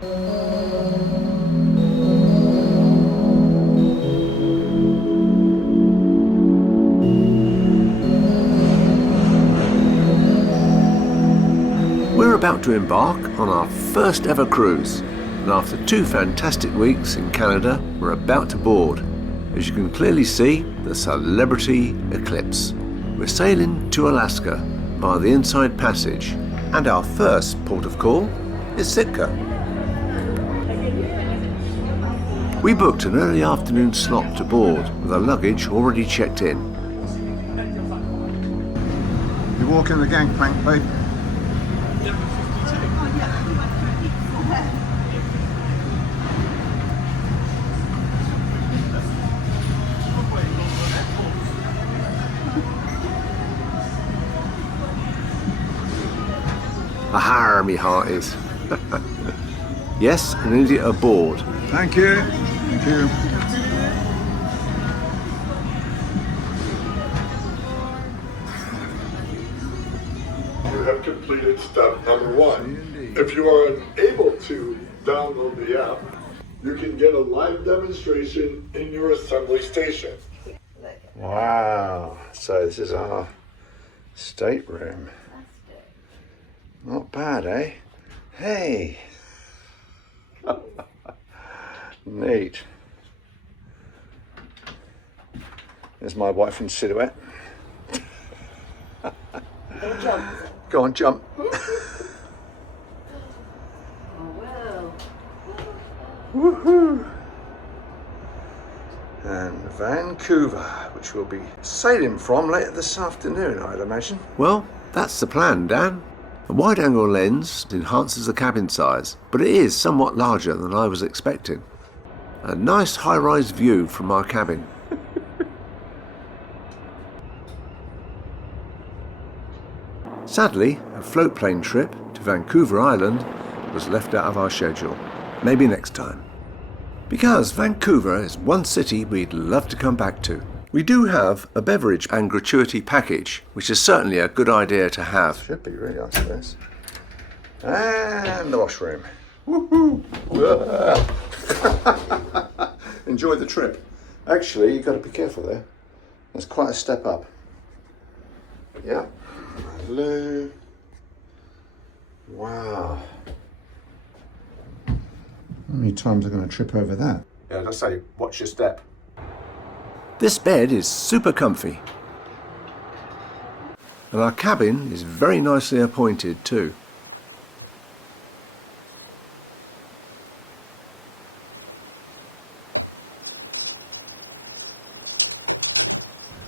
We're about to embark on our first ever cruise, and after 2 fantastic weeks in Canada, we're about to board. As you can clearly see, the Celebrity Eclipse. We're sailing to Alaska via the Inside Passage, and our first port of call is Sitka. We booked an early afternoon slot to board with our luggage already checked in. You walk in the gangplank, babe. Aha, me hearties. Yes, an idiot aboard. Thank you. Thank you. You have completed step number 1. If you are unable to download the app, you can get a live demonstration in your assembly station. Wow. So this is our stateroom. Not bad, eh? Hey. Neat. There's my wife in silhouette. Go on, jump. Oh, wow. Woohoo! And Vancouver, which we'll be sailing from later this afternoon, I'd imagine. Well, that's the plan, Dan. A wide-angle lens enhances the cabin size, but it is somewhat larger than I was expecting. A nice high-rise view from our cabin. Sadly, a float plane trip to Vancouver Island was left out of our schedule. Maybe next time. Because Vancouver is one city we'd love to come back to. We do have a beverage and gratuity package, which is certainly a good idea to have. Should be really, I suppose. And the washroom. Woohoo! Enjoy the trip. Actually, you've got to be careful there. There's quite a step up. Yeah. Hello. Wow. How many times are going to trip over that? Yeah, let's say, watch your step. This bed is super comfy. And our cabin is very nicely appointed too.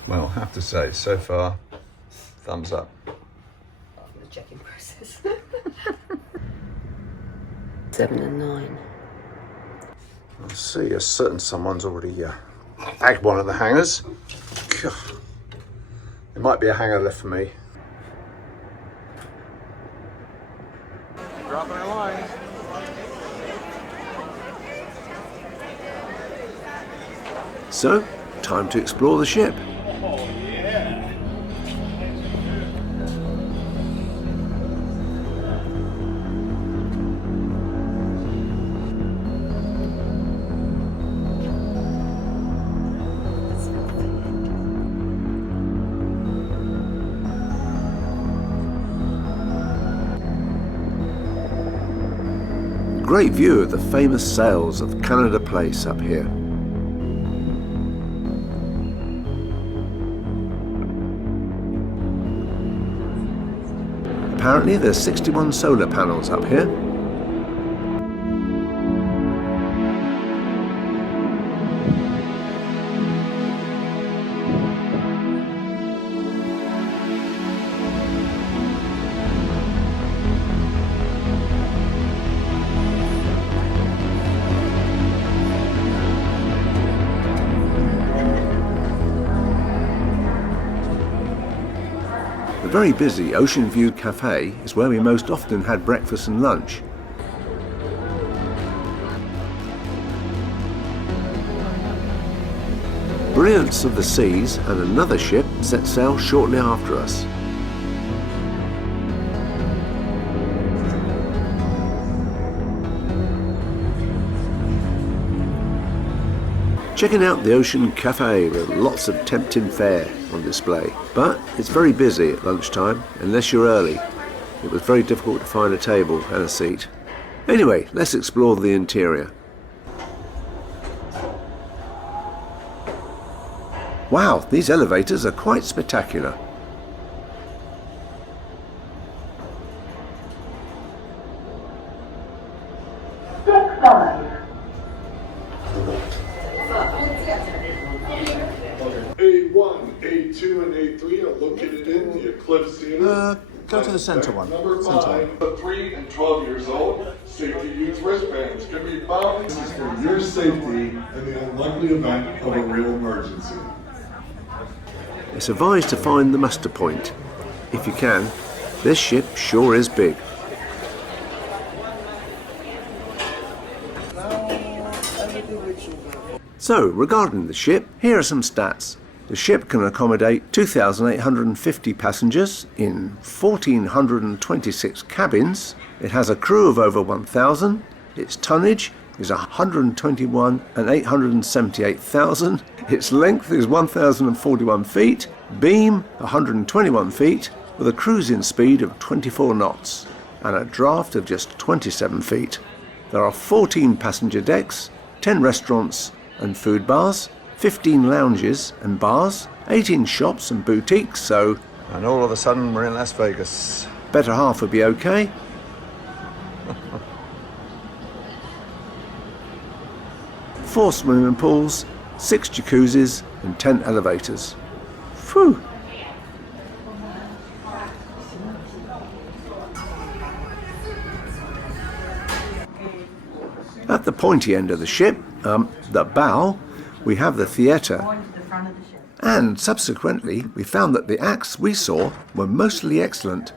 Well, I have to say, so far, thumbs up. The check-in process. 7 and 9. I see a certain someone's already bagged one of the hangers. There might be a hanger left for me. Dropping a line. So, time to explore the ship. Great view of the famous sails of Canada Place up here. Apparently there's 61 solar panels up here. The very busy Ocean View Cafe is where we most often had breakfast and lunch. Brilliance of the seas and another ship set sail shortly after us. Checking out the Ocean Cafe with lots of tempting fare on display. But it's very busy at lunchtime unless you're early. It was very difficult to find a table and a seat. Anyway, let's explore the interior. Wow, these elevators are quite spectacular. A1, A2, and A3 are located in the Eclipse Theater. Go to the center one. Number 5, 3 and 12 years old. Safety use wristbands can be found. This is for your safety in the unlikely event of a real emergency. It's advised to find the muster point. If you can, this ship sure is big. So, regarding the ship, here are some stats. The ship can accommodate 2,850 passengers in 1,426 cabins. It has a crew of over 1,000. Its tonnage is 121 and 878,000. Its length is 1,041 feet. Beam 121 feet with a cruising speed of 24 knots and a draft of just 27 feet. There are 14 passenger decks, 10 restaurants and food bars, 15 lounges and bars, 18 shops and boutiques, so... And all of a sudden we're in Las Vegas. Better half would be okay. 4 swimming pools, 6 jacuzzis and 10 elevators. Phew! At the pointy end of the ship, the bow, we have the theatre. And subsequently, we found that the acts we saw were mostly excellent.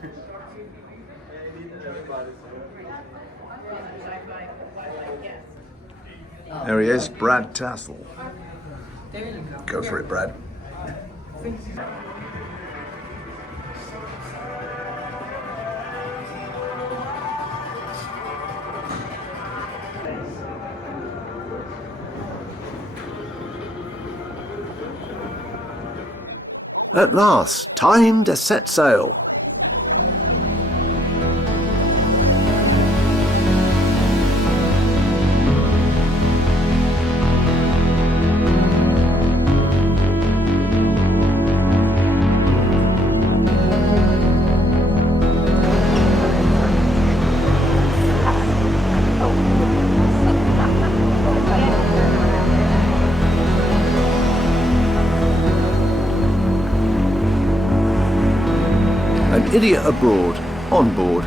There he is, Brad Tassel. Go for it, Brad. At last, time to set sail. An idiot abroad, on board.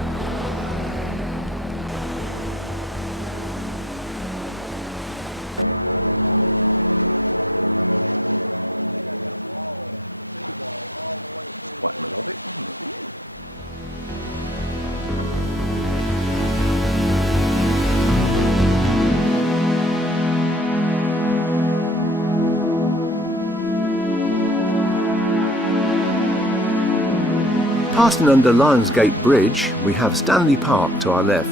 Passing under Lionsgate Bridge, we have Stanley Park to our left.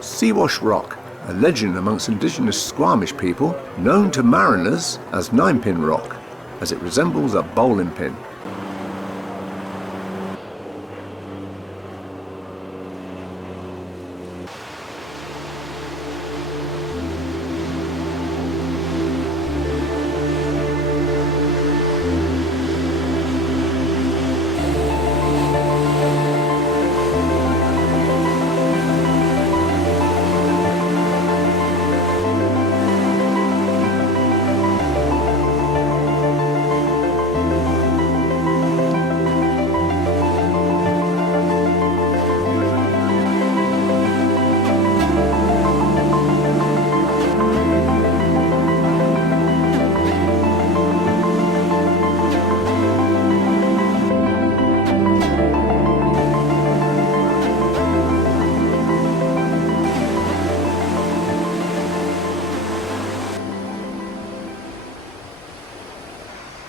Seawash Rock, a legend amongst indigenous Squamish people, known to mariners as Ninepin Rock, as it resembles a bowling pin.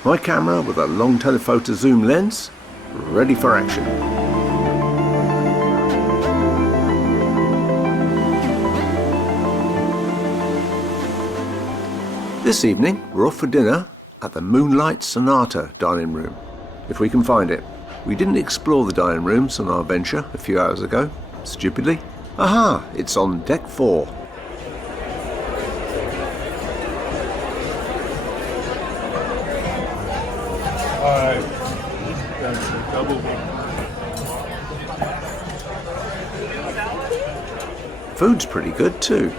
My camera with a long telephoto zoom lens, ready for action. This evening we're off for dinner at the Moonlight Sonata dining room, if we can find it. We didn't explore the dining rooms on our venture a few hours ago, stupidly. Aha, it's on deck 4. That's a double. Food's pretty good too.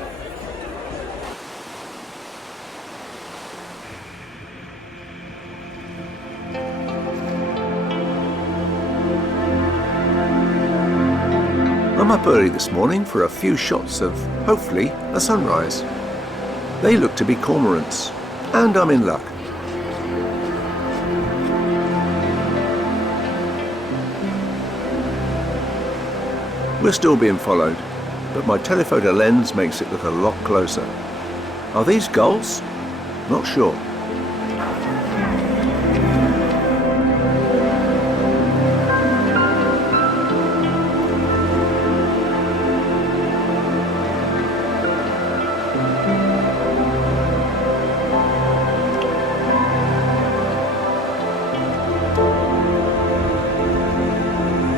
I'm up early this morning for a few shots of, hopefully, a sunrise. They look to be cormorants, and I'm in luck. We're still being followed, but my telephoto lens makes it look a lot closer. Are these gulls? Not sure.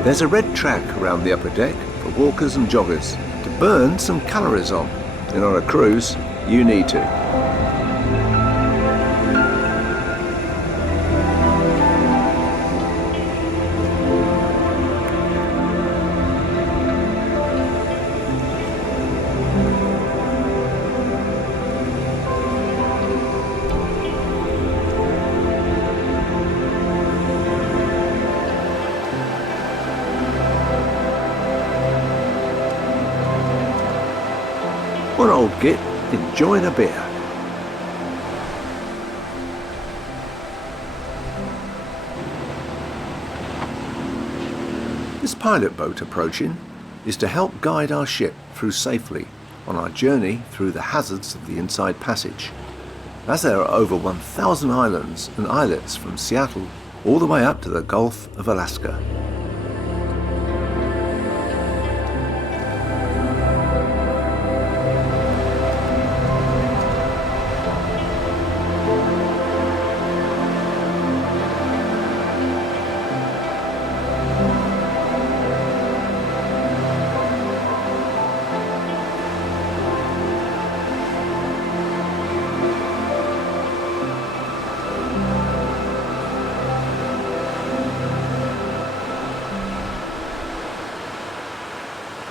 There's a red track around the upper deck for walkers and joggers to burn some calories on. And on a cruise, you need to. One old git enjoying a beer. This pilot boat approaching is to help guide our ship through safely on our journey through the hazards of the Inside Passage, as there are over 1,000 islands and islets from Seattle all the way up to the Gulf of Alaska.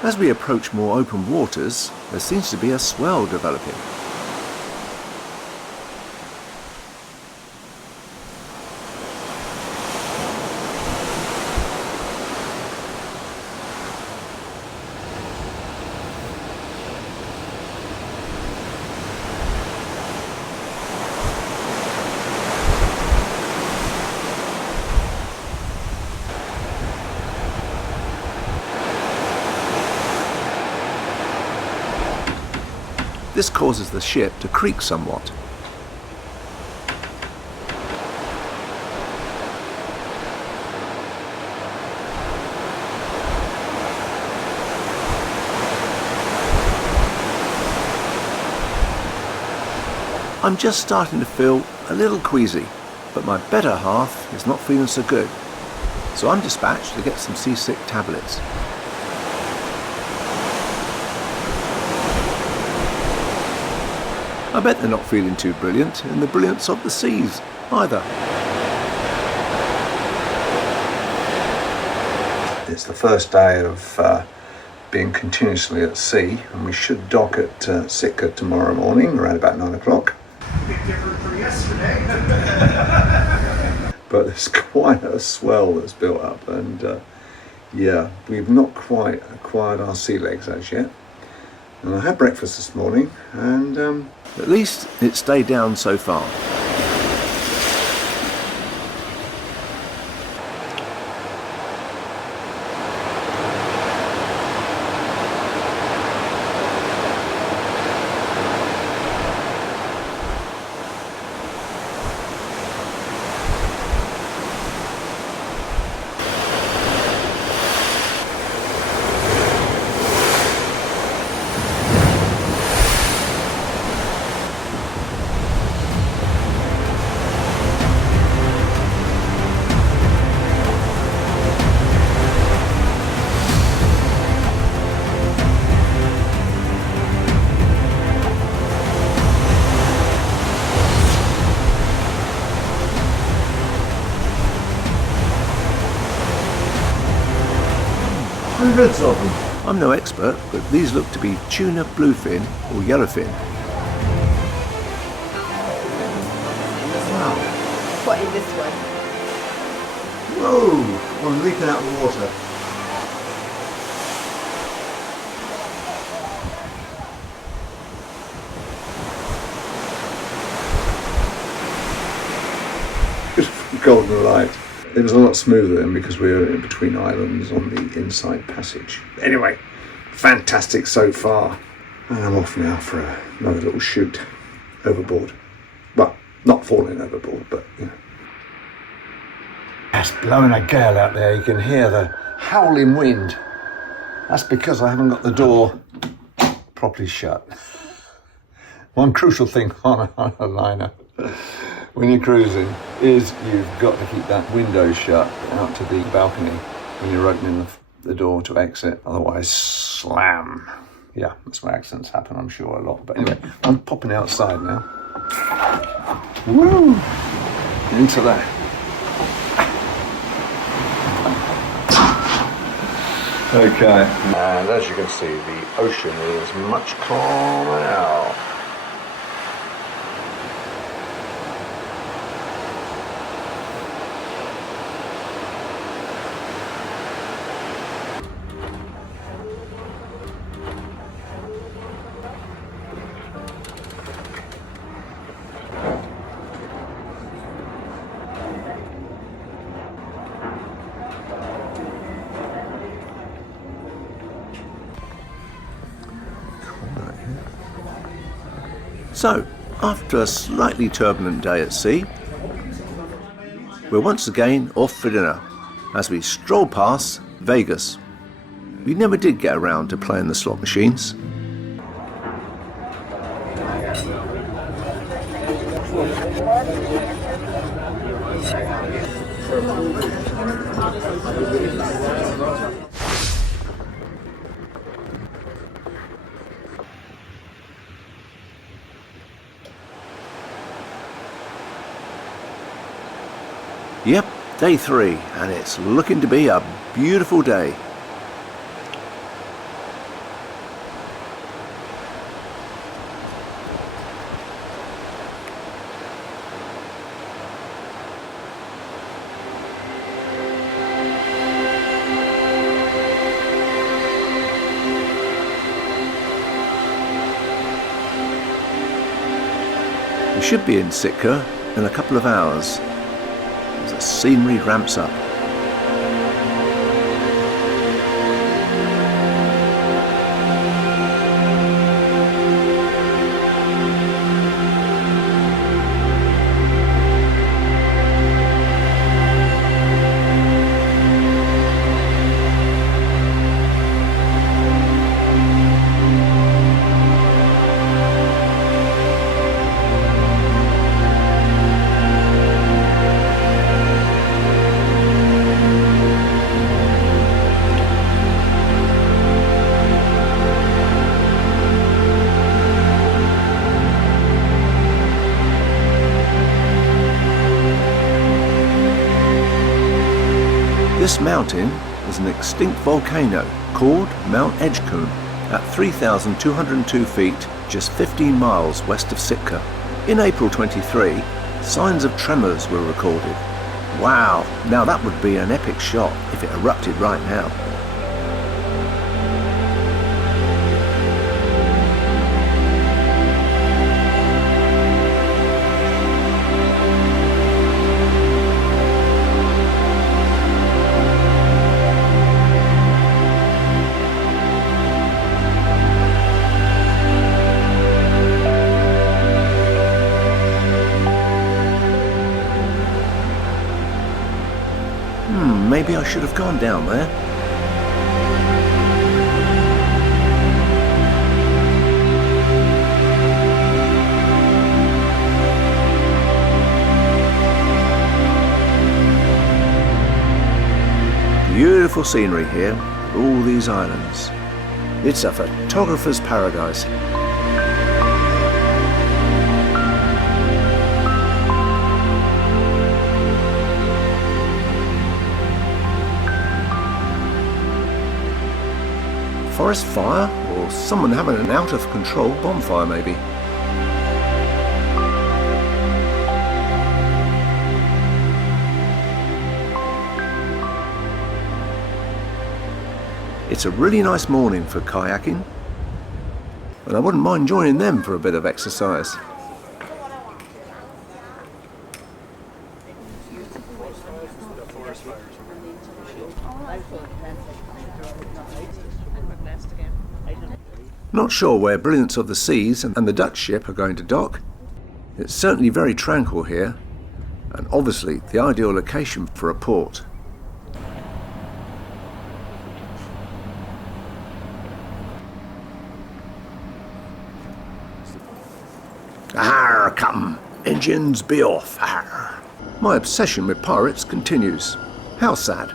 As we approach more open waters, there seems to be a swell developing. This causes the ship to creak somewhat. I'm just starting to feel a little queasy, but my better half is not feeling so good. So I'm dispatched to get some seasick tablets. I bet they're not feeling too brilliant in the brilliance of the seas either. It's the first day of being continuously at sea, and we should dock at Sitka tomorrow morning around about 9 o'clock. Big difference from yesterday. But there's quite a swell that's built up, and yeah, we've not quite acquired our sea legs as yet. And I had breakfast this morning, and At least it stayed down so far. Hundreds of them. I'm no expert, but these look to be tuna bluefin or yellowfin. Wow. What in this one? Whoa! One leaping out of the water. Golden light. It was a lot smoother then because we were in between islands on the inside passage. Anyway, fantastic so far. And I'm off now for another little shoot overboard. Well, not falling overboard, but you know. It's blowing a gale out there. You can hear the howling wind. That's because I haven't got the door properly shut. One crucial thing on a liner when you're cruising is you've got to keep that window shut out to the balcony when you're opening the door to exit, otherwise slam. Yeah, that's where accidents happen, I'm sure, a lot. But anyway, I'm popping outside now. Woo! Into that. Okay. And as you can see, the ocean is much calmer now. So, after a slightly turbulent day at sea, we're once again off for dinner as we stroll past Vegas. We never did get around to playing the slot machines. Yep, day 3, and it's looking to be a beautiful day. We should be in Sitka in a couple of hours. The scenery ramps up. This mountain is an extinct volcano called Mount Ketchikan at 3,202 feet, just 15 miles west of Sitka. In April 23, signs of tremors were recorded. Wow, now that would be an epic shot if it erupted right now. Maybe I should have gone down there. Beautiful scenery here, all these islands. It's a photographer's paradise. forest fire, or someone having an out-of-control bonfire maybe. It's a really nice morning for kayaking, and I wouldn't mind joining them for a bit of exercise. Not sure where Brilliance of the Seas and the Dutch ship are going to dock. It's certainly very tranquil here, and obviously the ideal location for a port. Arr, come! Engines be off! Arr. My obsession with pirates continues. How sad.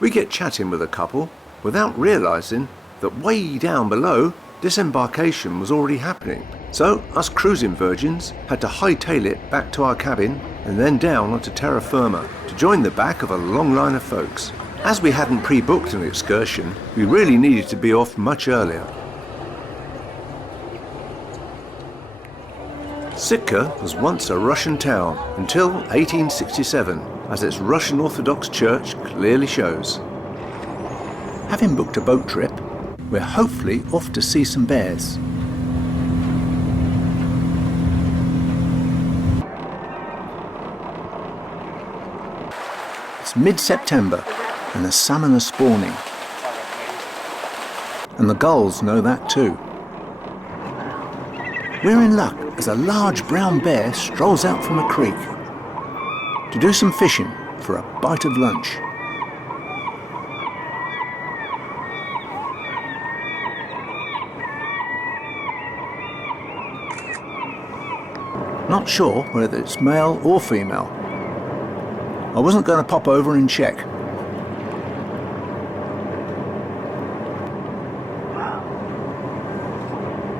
We get chatting with a couple without realising that way down below disembarkation was already happening. So us cruising virgins had to hightail it back to our cabin and then down onto terra firma to join the back of a long line of folks. As we hadn't pre-booked an excursion, we really needed to be off much earlier. Sitka was once a Russian town until 1867, as its Russian Orthodox Church clearly shows. Having booked a boat trip, we're hopefully off to see some bears. It's mid-September and the salmon are spawning. And the gulls know that too. We're in luck as a large brown bear strolls out from a creek to do some fishing for a bite of lunch. Not sure whether it's male or female. I wasn't going to pop over and check.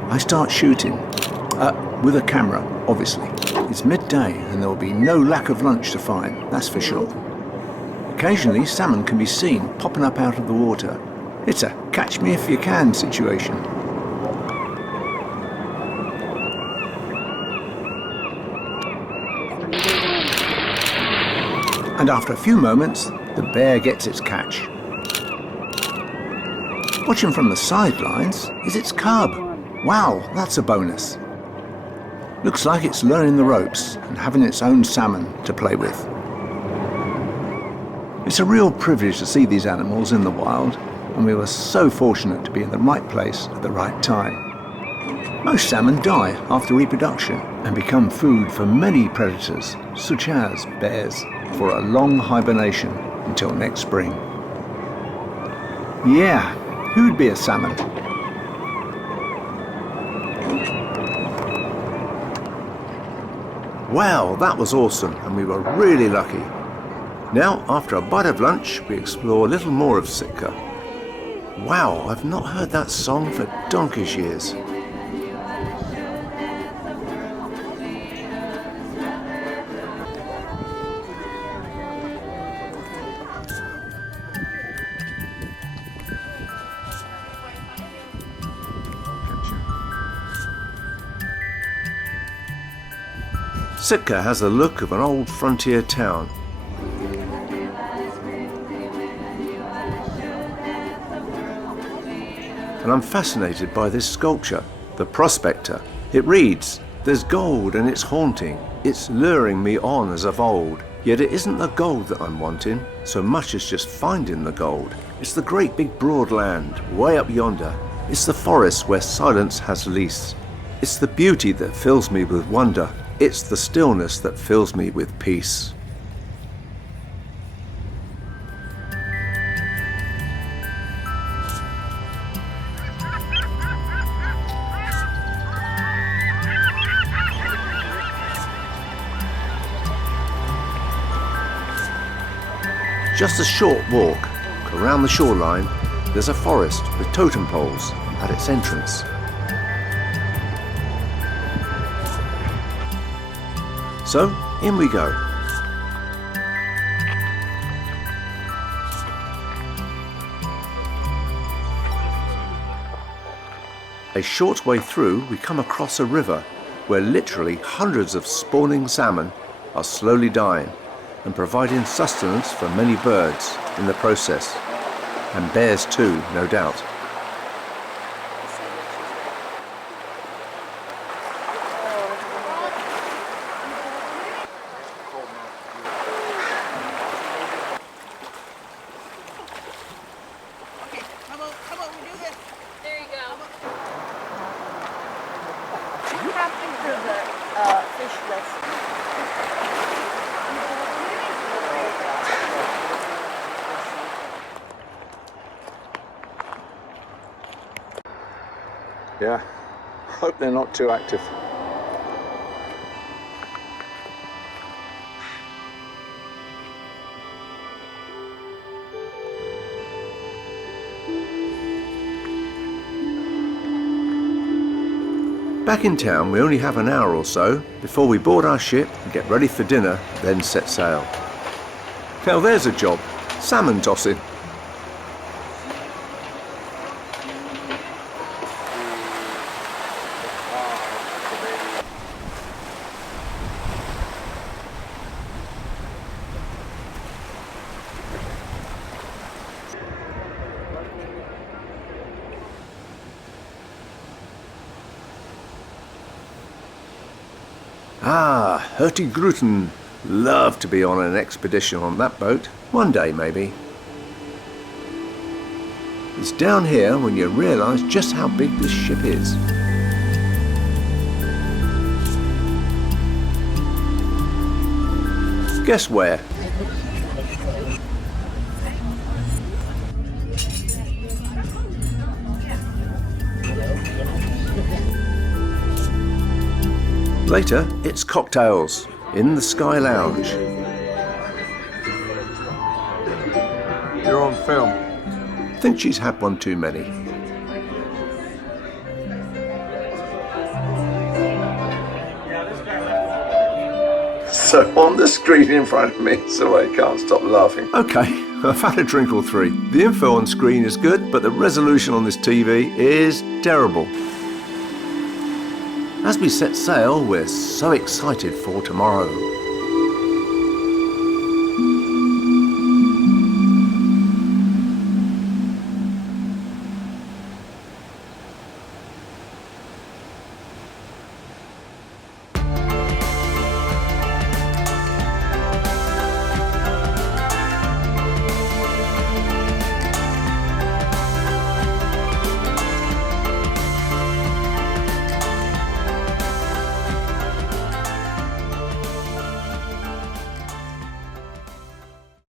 I start shooting, with a camera, obviously. It's midday and there will be no lack of lunch to find, that's for sure. Occasionally salmon can be seen popping up out of the water. It's a catch me if you can situation. And after a few moments, the bear gets its catch. Watching from the sidelines is its cub. Wow, that's a bonus. Looks like it's learning the ropes and having its own salmon to play with. It's a real privilege to see these animals in the wild, and we were so fortunate to be in the right place at the right time. Most salmon die after reproduction and become food for many predators, such as bears, for a long hibernation until next spring. Yeah, who'd be a salmon? Wow, that was awesome, and we were really lucky. Now, after a bite of lunch, we explore a little more of Sitka. Wow, I've not heard that song for donkey's years. Sitka has the look of an old frontier town. And I'm fascinated by this sculpture, the Prospector. It reads, "There's gold and it's haunting, it's luring me on as of old. Yet it isn't the gold that I'm wanting, so much as just finding the gold. It's the great big broad land, way up yonder. It's the forest where silence has lease. It's the beauty that fills me with wonder. It's the stillness that fills me with peace." Just a short walk around the shoreline, there's a forest with totem poles at its entrance. So, in we go. A short way through, we come across a river where literally hundreds of spawning salmon are slowly dying and providing sustenance for many birds in the process, and bears too, no doubt. Yeah, hope they're not too active. Back in town, we only have an hour or so before we board our ship and get ready for dinner, then set sail. Now there's a job, salmon tossing. Ah, Hurtigruten. Love to be on an expedition on that boat. One day, maybe. It's down here when you realise just how big this ship is. Guess where? Later, it's cocktails in the Sky Lounge. You're on film. Think she's had one too many. So on the screen in front of me, so I can't stop laughing. Okay, I've had a drink or three. The info on screen is good, but the resolution on this TV is terrible. As we set sail, we're so excited for tomorrow.